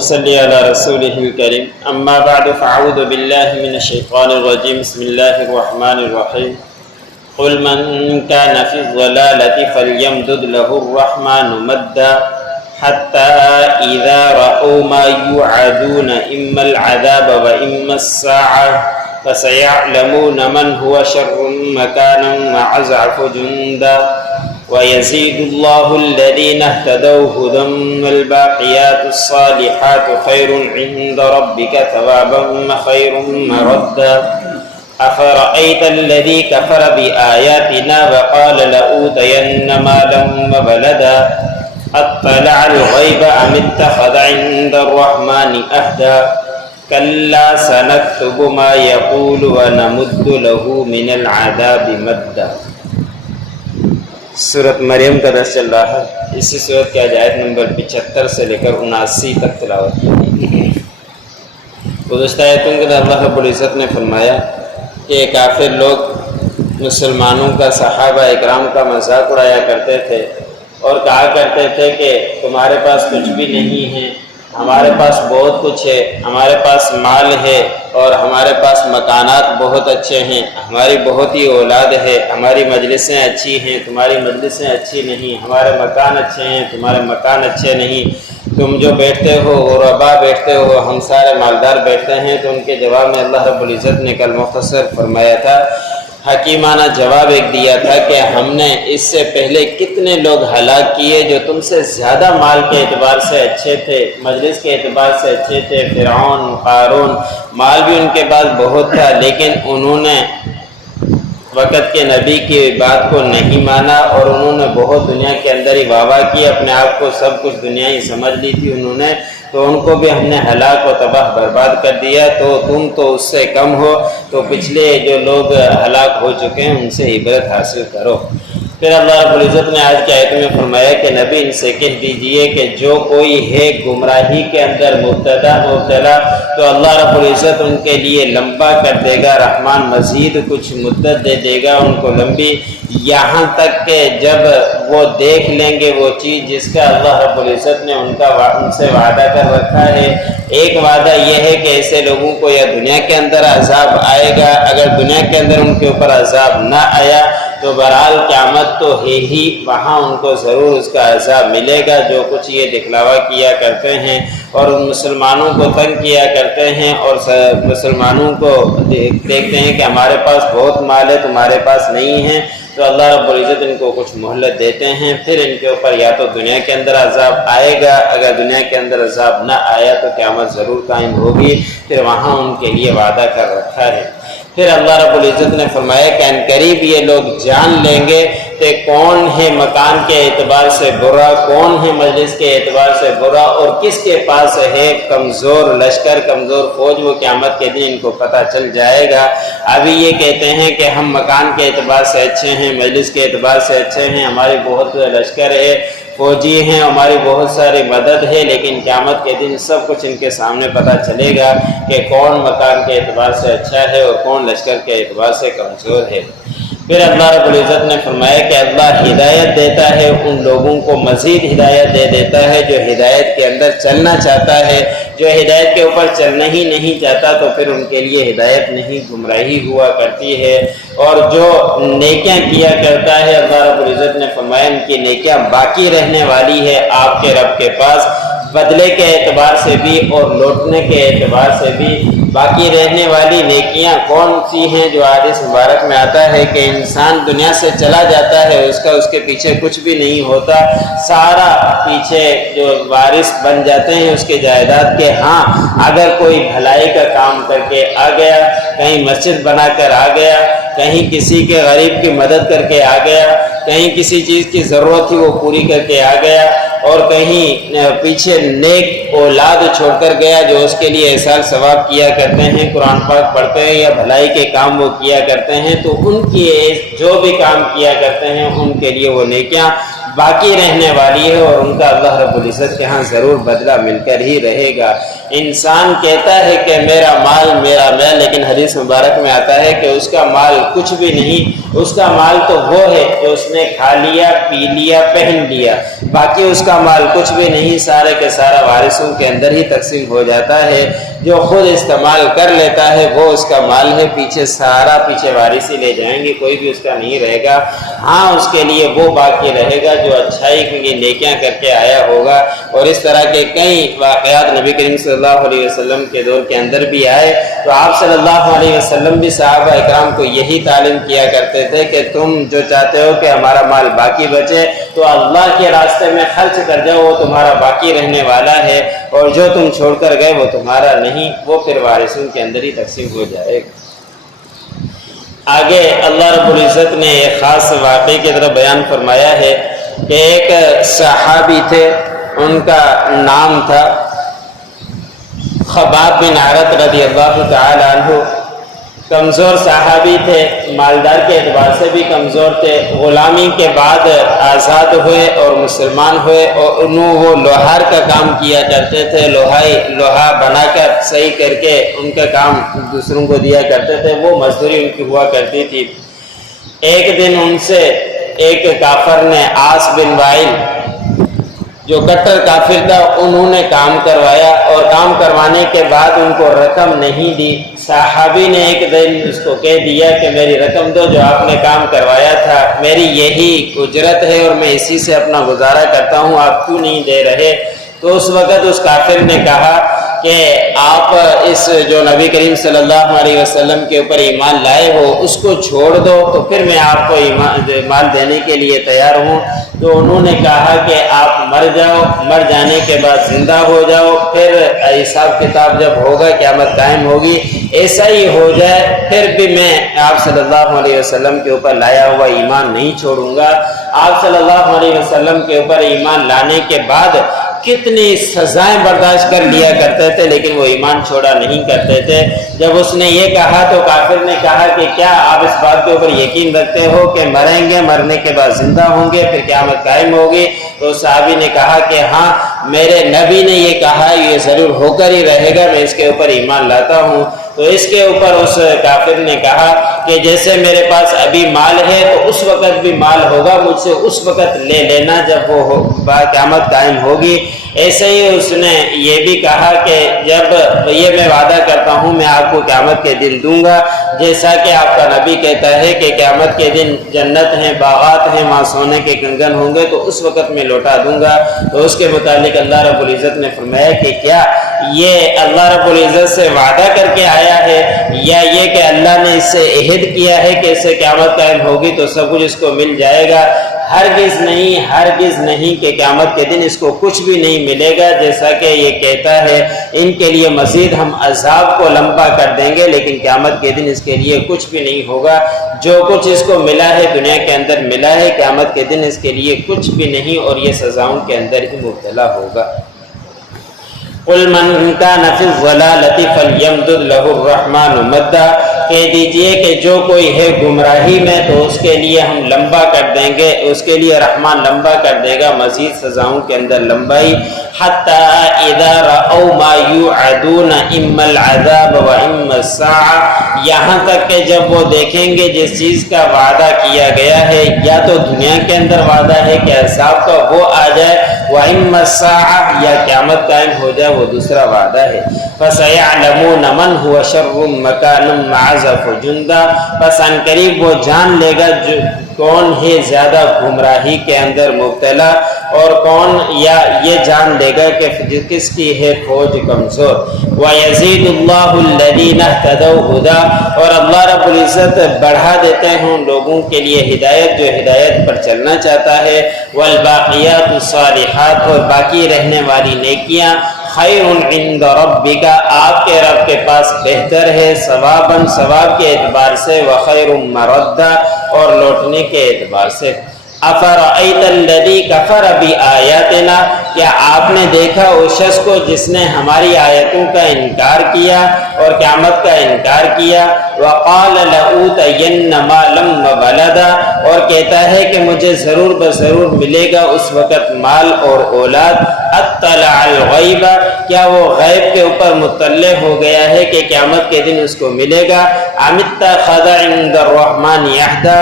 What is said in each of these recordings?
صلی علی رسولہ الکریم اما بعد فاعوذ باللہ من الشیطان الرجیم بسم اللہ الرحمن الرحیم قل من كان في الضلالة فليمدد له الرحمن مدا حتى إذا رأوا ما يوعدون إما العذاب وإما الساعة فسيعلمون من هو شر مكانا وأضعف جندا ويزيد الله الذين اهتدوا هدى والباقيات الصالحات خير عند ربك ثوابا وخير مردا أفرأيت الذي كفر بآياتنا وقال لأوتين مالا وولدا اطلع الغيب أم اتخذ عند الرحمن عهدا كلا سنكتب ما يقول ونمد له من العذاب مدا۔ سورۃ مریم کا درس چل رہا ہے۔ اسی سورت کی آیت نمبر 75 سے لے کر 79 تک تلاوت کی۔ گزشتہ آیتوں کے اندر اللہ رب العزت نے فرمایا کہ کافر لوگ مسلمانوں کا، صحابہ اکرام کا مذاق اڑایا کرتے تھے اور کہا کرتے تھے کہ تمہارے پاس کچھ بھی نہیں ہے، ہمارے پاس بہت کچھ ہے، ہمارے پاس مال ہے اور ہمارے پاس مکانات بہت اچھے ہیں، ہماری بہت ہی اولاد ہے، ہماری مجلسیں اچھی ہیں، تمہاری مجلسیں اچھی نہیں، ہمارے مکان اچھے ہیں، تمہارے مکان اچھے نہیں، تم جو بیٹھتے ہو غربا بیٹھتے ہو، ہم سارے مالدار بیٹھتے ہیں۔ تو ان کے جواب میں اللہ رب العزت نے کل مختصر فرمایا تھا، حکیمانہ جواب ایک دیا تھا کہ ہم نے اس سے پہلے کتنے لوگ ہلاک کیے جو تم سے زیادہ مال کے اعتبار سے اچھے تھے، مجلس کے اعتبار سے اچھے تھے۔ فرعون، قارون، مال بھی ان کے پاس بہت تھا لیکن انہوں نے وقت کے نبی کی بات کو نہیں مانا اور انہوں نے بہت دنیا کے اندر ہی واہ واہ کی، اپنے آپ کو سب کچھ دنیا ہی سمجھ لی تھی انہوں نے، تو ان کو بھی ہم نے ہلاک و تباہ برباد کر دیا۔ تو تم تو اس سے کم ہو، تو پچھلے جو لوگ ہلاک ہو چکے ہیں ان سے عبرت حاصل کرو۔ پھر اللہ رب العزت نے آج کی آیت میں فرمایا کہ نبی ان سے کہہ دیجئے کہ جو کوئی ہے گمراہی کے اندر مبتلا تو اللہ رب العزت ان کے لیے لمبا کر دے گا، رحمان مزید کچھ مدت دے دے گا ان کو لمبی، یہاں تک کہ جب وہ دیکھ لیں گے وہ چیز جس کا اللہ رب العزت نے ان سے وعدہ کر رکھا ہے۔ ایک وعدہ یہ ہے کہ ایسے لوگوں کو یا دنیا کے اندر عذاب آئے گا، اگر دنیا کے اندر ان کے اوپر عذاب نہ آیا تو بہرحال قیامت تو ہے ہی، وہاں ان کو ضرور اس کا عذاب ملے گا۔ جو کچھ یہ دکھلاوا کیا کرتے ہیں اور ان مسلمانوں کو تنگ کیا کرتے ہیں اور مسلمانوں کو دیکھتے ہیں کہ ہمارے پاس بہت مال ہے تمہارے پاس نہیں ہے، تو اللہ رب العزت ان کو کچھ مہلت دیتے ہیں، پھر ان کے اوپر یا تو دنیا کے اندر عذاب آئے گا، اگر دنیا کے اندر عذاب نہ آیا تو قیامت ضرور قائم ہوگی، پھر وہاں ان کے لیے وعدہ کر رکھا ہے۔ پھر اللہ رب العزت نے فرمایا کہ عنقریب یہ لوگ جان لیں گے کہ کون ہے مکان کے اعتبار سے برا، کون ہے مجلس کے اعتبار سے برا، اور کس کے پاس ہے کمزور لشکر، کمزور فوج، وہ قیامت کے دن ان کو پتہ چل جائے گا۔ ابھی یہ کہتے ہیں کہ ہم مکان کے اعتبار سے اچھے ہیں، مجلس کے اعتبار سے اچھے ہیں، ہماری بہت لشکر ہے، فوجی ہیں، ہماری بہت ساری مدد ہے، لیکن قیامت کے دن سب کچھ ان کے سامنے پتہ چلے گا کہ کون مکان کے اعتبار سے اچھا ہے اور کون لشکر کے اعتبار سے کمزور ہے۔ پھر اللہ رب العزت نے فرمایا کہ اللہ ہدایت دیتا ہے ان لوگوں کو، مزید ہدایت دے دیتا ہے جو ہدایت کے اندر چلنا چاہتا ہے، جو ہدایت کے اوپر چلنا ہی نہیں چاہتا تو پھر ان کے لیے ہدایت نہیں، گمراہی ہوا کرتی ہے۔ اور جو نیکیاں کیا کرتا ہے اللہ رب العزت نے فرمایا ان کی نیکیاں باقی رہنے والی ہے آپ کے رب کے پاس، بدلے کے اعتبار سے بھی اور لوٹنے کے اعتبار سے بھی باقی رہنے والی نیکیاں کون سی ہیں؟ جو حدیث مبارک میں آتا ہے کہ انسان دنیا سے چلا جاتا ہے، اس کے پیچھے کچھ بھی نہیں ہوتا، سارا پیچھے جو وارث بن جاتے ہیں اس کے جائیداد کے۔ ہاں اگر کوئی بھلائی کا کام کر کے آ گیا، کہیں مسجد بنا کر آ گیا، کہیں کسی کے غریب کی مدد کر کے آ گیا، کہیں کسی چیز کی ضرورت تھی وہ پوری کر کے آ گیا، اور کہیں پیچھے نیک اولاد چھوڑ کر گیا جو اس کے لیے احسان ثواب کیا کرتے ہیں، قرآن پاک پڑھتے ہیں یا بھلائی کے کام وہ کیا کرتے ہیں، تو ان کی جو بھی کام کیا کرتے ہیں ان کے لیے وہ نیکیاں باقی رہنے والی ہے اور ان کا اللہ رب العزت کے ہاں ضرور بدلہ مل کر ہی رہے گا۔ انسان کہتا ہے کہ میرا مال میرا میں، لیکن حدیث مبارک میں آتا ہے کہ اس کا مال کچھ بھی نہیں، اس کا مال تو وہ ہے جو اس نے کھا لیا، پی لیا، پہن لیا، باقی اس کا مال کچھ بھی نہیں، سارے کے سارا وارثوں کے اندر ہی تقسیم ہو جاتا ہے۔ جو خود استعمال کر لیتا ہے وہ اس کا مال ہے، پیچھے سارا پیچھے وارث ہی لے جائیں گے، کوئی بھی اس کا نہیں رہے گا۔ ہاں اس کے لیے وہ باقی رہے گا جو اچھائی کی نیکیاں کر کے آیا ہوگا۔ اور اس طرح کے کئی واقعات نبی کریم صلی اللہ علیہ وسلم کے دور کے اندر بھی آئے، تو آپ صلی اللہ علیہ وسلم بھی صحابہ اکرام کو یہی تعلیم کیا کرتے تھے کہ تم جو چاہتے ہو کہ ہمارا مال باقی بچے تو اللہ کے راستے میں خرچ کر جاؤ، وہ تمہارا باقی رہنے والا ہے، اور جو تم چھوڑ کر گئے وہ تمہارا نہیں، وہ پھر وارثوں کے اندر ہی تقسیم ہو جائے گا۔ آگے اللہ رب العزت نے ایک خاص واقعے کی طرف بیان فرمایا ہے کہ ایک صحابی تھے، ان کا نام تھا خباب بن عرط رضی اللہ تعالی عنہ۔ کمزور صحابی تھے، مالدار کے اعتبار سے بھی کمزور تھے، غلامی کے بعد آزاد ہوئے اور مسلمان ہوئے، اور وہ لوہار کا کام کیا کرتے تھے، لوہا بنا کر صحیح کر کے ان کا کام دوسروں کو دیا کرتے تھے، وہ مزدوری ان کی ہوا کرتی تھی۔ ایک دن ان سے ایک کافر نے، عاص بن وائل جو کٹر کافر تھا، انہوں نے کام کروایا، اور کام کروانے کے بعد ان کو رقم نہیں دی۔ صحابی نے ایک دن اس کو کہہ دیا کہ میری رقم دو، جو آپ نے کام کروایا تھا، میری یہی اجرت ہے اور میں اسی سے اپنا گزارا کرتا ہوں، آپ کیوں نہیں دے رہے؟ تو اس وقت اس کافر نے کہا کہ آپ اس جو نبی کریم صلی اللہ علیہ وسلم کے اوپر ایمان لائے ہو اس کو چھوڑ دو، تو پھر میں آپ کو مال دینے کے لیے تیار ہوں۔ تو انہوں نے کہا کہ آپ مر جاؤ، مر جانے کے بعد زندہ ہو جاؤ، پھر حساب کتاب جب ہوگا، قیامت قائم ہوگی، ایسا ہی ہو جائے، پھر بھی میں آپ صلی اللہ علیہ وسلم کے اوپر لایا ہوا ایمان نہیں چھوڑوں گا۔ آپ صلی اللہ علیہ وسلم کے اوپر ایمان لانے کے بعد کتنی سزائیں برداشت کر لیا کرتے تھے، لیکن وہ ایمان چھوڑا نہیں کرتے تھے۔ جب اس نے یہ کہا تو کافر نے کہا کہ کیا آپ اس بات کے اوپر یقین رکھتے ہو کہ مریں گے، مرنے کے بعد زندہ ہوں گے، پھر قیامت قائم ہوگی؟ تو صحابی نے کہا کہ ہاں، میرے نبی نے یہ کہا، یہ ضرور ہو کر ہی رہے گا، میں اس کے اوپر ایمان لاتا ہوں۔ تو اس کے اوپر اس کافر نے کہا کہ جیسے میرے پاس ابھی مال ہے تو اس وقت بھی مال ہوگا، مجھ سے اس وقت لے لینا جب وہ قیامت قائم ہوگی۔ ایسے ہی اس نے یہ بھی کہا کہ جب یہ میں وعدہ کرتا ہوں میں آپ کو قیامت کے دن دوں گا، جیسا کہ آپ کا نبی کہتا ہے کہ قیامت کے دن جنت ہیں، باغات ہیں، وہاں سونے کے کنگن ہوں گے، تو اس وقت میں لوٹا دوں گا۔ تو اس کے متعلق اللہ رب العزت نے فرمایا کہ کیا یہ اللہ رب العزت سے وعدہ کر کے آیا ہے، یا یہ کہ اللہ نے اس سے عہد کیا ہے کہ اس سے قیامت قائم ہوگی تو سب کچھ اس کو مل جائے گا؟ ہرگز نہیں، ہرگز نہیں کہ قیامت کے دن اس کو کچھ بھی نہیں ملے گا، جیسا کہ یہ کہتا ہے ان کے لیے مزید ہم عذاب کو لمبا کر دیں گے، لیکن قیامت کے دن اس کے لیے کچھ بھی نہیں ہوگا۔ جو کچھ اس کو ملا ہے دنیا کے اندر ملا ہے، قیامت کے دن اس کے لیے کچھ بھی نہیں، اور یہ سزاؤں کے اندر ہی مبتلا ہوگا۔ قُلْ مَنْ كَانَ فِي الضَّلَالَةِ فَلْيَمْدُدْ لَهُ الرَّحْمَنُ مَدًّا، کہہ دیجئے کہ جو کوئی ہے گمراہی میں تو اس کے لیے ہم لمبا کر دیں گے، اس کے لیے رحمان لمبا کر دے گا، مزید سزاؤں کے اندر لمبائی۔ حَتَّى إِذَا رَأَوْا مَا يُوعَدُونَ إِمَّا الْعَذَابَ وَإِمَّا السَّاعَةَ، یہاں تک کہ جب وہ دیکھیں گے جس چیز کا وعدہ کیا گیا ہے، یا تو دنیا کے اندر وعدہ ہے کہ عذاب کا وہ آ جائے، وَإِمَّا السَّاعَةَ یا قیامت قائم ہو جائے، وہ دوسرا وعدہ ہے۔ فَسَيَعْلَمُونَ مَنْ هُوَ شَرٌّ مَكَانًا وَأَعْظَمُ جُنْدًا، بس ان قریب وہ جان لے گا جو کون ہے زیادہ گمراہی کے اندر مبتلا، اور کون یا یہ جان لے گا کہ کس کی ہے فوج کمزور۔ وَيَزِيدُ اللَّهُ الَّذِينَ اهْتَدَوْا هُدًى، اور اللہ رب العزت بڑھا دیتے ہیں ان لوگوں کے لیے ہدایت جو ہدایت پر چلنا چاہتا ہے۔ وَالْبَاقِيَاتُ الصَّالِحَاتُ، اور باقی رہنے والی نیکیاں، خیر عند ربک، آپ کے رب کے پاس بہتر ہے، ثواباً ثواب کے اعتبار سے، وخیر مردا، اور لوٹنے کے اعتبار سے۔ افرأیت الذی کفر بآیاتنا، کیا آپ نے دیکھا اس شخص کو جس نے ہماری آیتوں کا انکار کیا اور قیامت کا انکار کیا؟ وقال لأوتین مالا وولدا، اور کہتا ہے کہ مجھے ضرور بضرور ملے گا اس وقت مال اور اولاد۔ اطلع الغیب، کیا وہ غیب کے اوپر مطلع ہو گیا ہے کہ قیامت کے دن اس کو ملے گا؟ ام اتخذ عند الرحمن عہدا،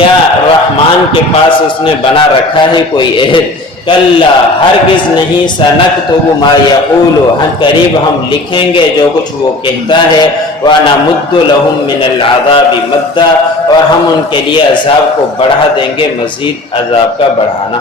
یا رحمان کے پاس اس نے بنا رکھا ہے کوئی عہد؟ کلا، ہرگز نہیں، سنکتب ما یقول، ہم قریب ہم لکھیں گے جو کچھ وہ کہتا ہے، ونمد لهم من العذاب مدا، اور ہم ان کے لیے عذاب کو بڑھا دیں گے مزید عذاب کا بڑھانا۔